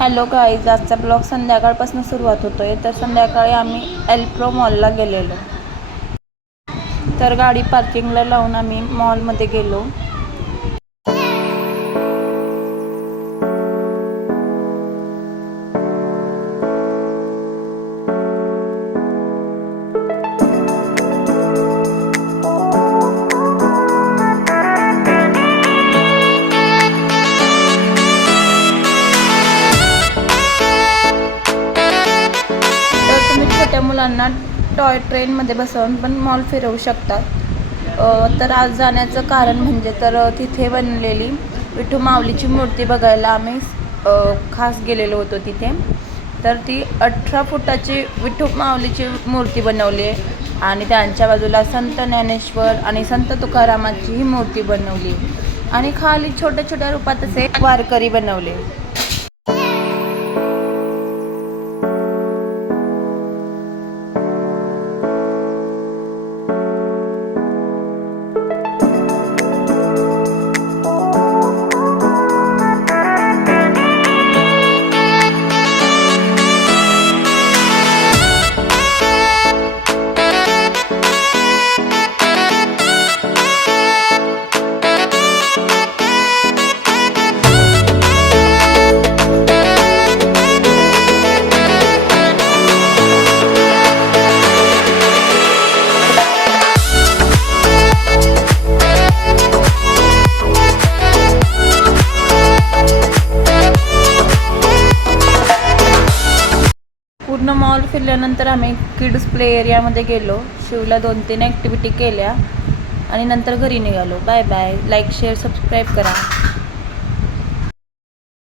Hello guys, आजचा blog संध्याकाळपासून सुरुवात होतोय. तर संध्याकाळी आम्ही एल्प्रो मॉलला गेलेलो. तर गाडी पार्किंगला लावून आम्ही मॉलमध्ये गेलो. छोट्या मुलांना टॉय ट्रेनमध्ये बसवून पण मॉल फिरवू शकतात. तर आज जाण्याचं कारण म्हणजे तर तिथे बनलेली विठू माऊलीची मूर्ती बघायला आम्ही खास गेलेलो होतो तिथे. तर ती 18 फुटाची विठू माऊलीची मूर्ती बनवली आहे आणि त्यांच्या बाजूला संत ज्ञानेश्वर आणि संत तुकारामाची ही मूर्ती बनवली आणि खाली छोट्या छोट्या रूपात असे वारकरी बनवले. पूर्ण मॉल फिरल्यानंतर आम्ही किड्स प्ले एरियामध्ये गेलो. शिवला 2-3 ॲक्टिव्हिटी केल्या आणि नंतर घरी निघालो. Bye bye. Like share subscribe करा.